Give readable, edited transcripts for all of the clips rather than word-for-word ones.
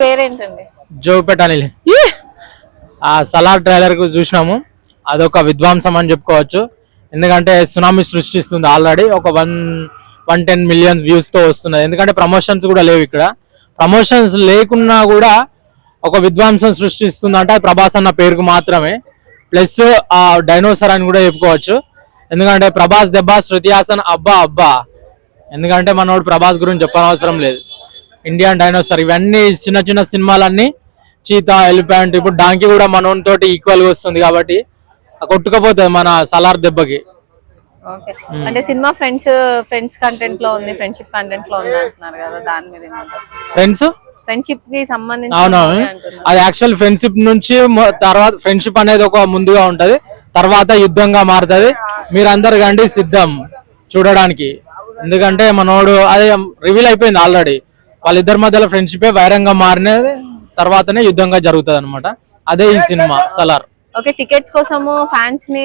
పేరేంటండి? జోపేట అనిల్. ఆ సలార్ ట్రైలర్ కు చూసినాము, అదొక విధ్వంసం అని చెప్పుకోవచ్చు. ఎందుకంటే సునామీ సృష్టిస్తుంది. ఆల్రెడీ ఒక 110 మిలియన్ వ్యూస్ తో వస్తున్నది. ఎందుకంటే ప్రమోషన్స్ కూడా లేవు ఇక్కడ. ప్రమోషన్స్ లేకున్నా కూడా ఒక విధ్వంసం సృష్టిస్తుందంటే ప్రభాస్ అన్న పేరుకు మాత్రమే. ప్లస్ ఆ డైనోసర్ అని కూడా చెప్పుకోవచ్చు. ఎందుకంటే ప్రభాస్ దెబ్బ, శృతి హాసన్ అబ్బా అబ్బా. ఎందుకంటే మనోడు ప్రభాస్ గురించి చెప్పనవసరం లేదు. ఇండియన్ డైనోసార్, ఇవన్నీ చిన్న చిన్న సినిమాలన్నీ, చీతా, ఎలిఫెంట్, ఇప్పుడు డాంకీ కూడా మనోడితోటి ఈక్వల్ గా వస్తుంది కాబట్టి కొట్టుకపోతుంది మన సలార్ దెబ్బకి. అంటే సినిమా ఫ్రెండ్స్ కంటెంట్ లో ఉంది, ఫ్రెండ్షిప్ కంటెంట్ లో ఉంది అంటున్నారు కదా, దాని మీద ఫ్రెండ్షిప్ కి సంబంధించి. అవునవును, అది యాక్చువల్ ఫ్రెండ్షిప్ నుంచి తర్వాత ఫ్రెండ్షిప్ అనేది ఒక ముందుగా ఉంటది, తర్వాత యుద్ధంగా మారుతుంది. మీరందరు కండి సిద్ధం చూడడానికి. ఎందుకంటే మనోడు అదే రివీల్ అయిపోయింది ఆల్రెడీ, వాళ్ళిద్దరి మధ్యలో ఫ్రెండ్షిప్ వైరంగా మారినది తర్వాతనే యుద్ధంగా జరుగుతుంది అనమాట. అదే ఈ సినిమా సలార్. ఓకే, టికెట్స్ కోసము ఫ్యాన్స్ ని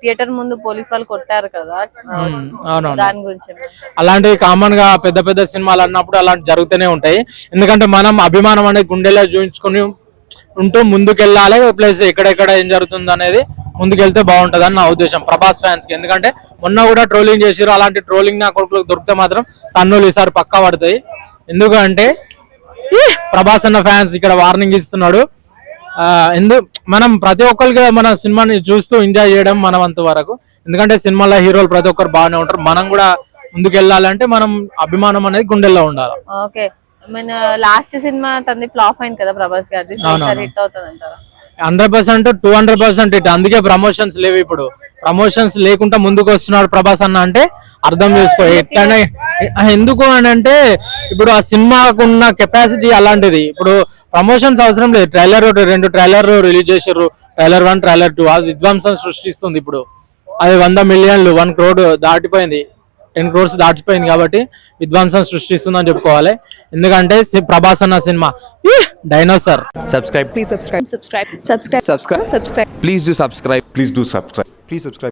థియేటర్ ముందు పోలీస్ వాళ్ళు కొట్టారు కదా, దాని గురించి. అలాంటివి కామన్ గా పెద్ద పెద్ద సినిమాలు అన్నప్పుడు అలాంటి జరుగుతూనే ఉంటాయి. ఎందుకంటే మనం అభిమానం అనేది గుండెలో చూపించుకుని ఉంటూ ముందుకెళ్ళాలి. ప్లస్ ఎక్కడెక్కడ ఏం జరుగుతుంది అనేది ముందుకెళ్తే బాగుంటది అని నా ఉద్దేశం ప్రభాస్ ఫ్యాన్స్ కి. ఎందుకంటే మొన్న కూడా ట్రోలింగ్ చేసిరు, అలాంటి ట్రోలింగ్ నా కొడుకులకు దొరికితే మాత్రం తన్నులు ఈసారి పక్కా పడతాయి. ఎందుకంటే ప్రభాస్ అన్న ఫ్యాన్స్ ఇక్కడ వార్నింగ్ ఇస్తున్నాడు. మనం ప్రతి ఒక్కరికి మన సినిమాని చూస్తూ ఎంజాయ్ చేయడం మనం అంత వరకు. ఎందుకంటే సినిమాలో హీరోలు ప్రతి ఒక్కరు బాగానే ఉంటారు. మనం కూడా ముందుకు వెళ్ళాలంటే మనం అభిమానం అనేది గుండెల్లో ఉండాలి. ఓకే, లాస్ట్ సినిమా తంది ఫ్లాప్ అయింది కదా ప్రభాస్ గారి, హిట్ అవుతుంది అంటారా? 100%, 200% హిట్. అందుకే ప్రమోషన్స్ లేవు. ఇప్పుడు ప్రమోషన్స్ లేకుండా ముందుకు వస్తున్నాడు ప్రభాస్ అన్న అంటే అర్థం చేసుకో ఎట్లనే. ఎందుకు అని అంటే ఇప్పుడు ఆ సినిమాకు ఉన్న కెపాసిటీ అలాంటిది. ఇప్పుడు ప్రమోషన్స్ అవసరం లేదు. ట్రైలర్ 2 ట్రైలర్ రిలీజ్ చేసారు, ట్రైలర్ 1, ట్రైలర్ 2. అది విధ్వంసం సృష్టిస్తుంది. ఇప్పుడు అది 100 మిలియన్లు, 1 crore దాటిపోయింది, 10 crores దాటిపోయింది. కాబట్టి విధ్వంసం సృష్టిస్తుందని చెప్పుకోవాలి. ఎందుకంటే ప్రభాస్ అన్న cinema dinosaur. Subscribe. Please subscribe. Subscribe. Please do subscribe. Please subscribe.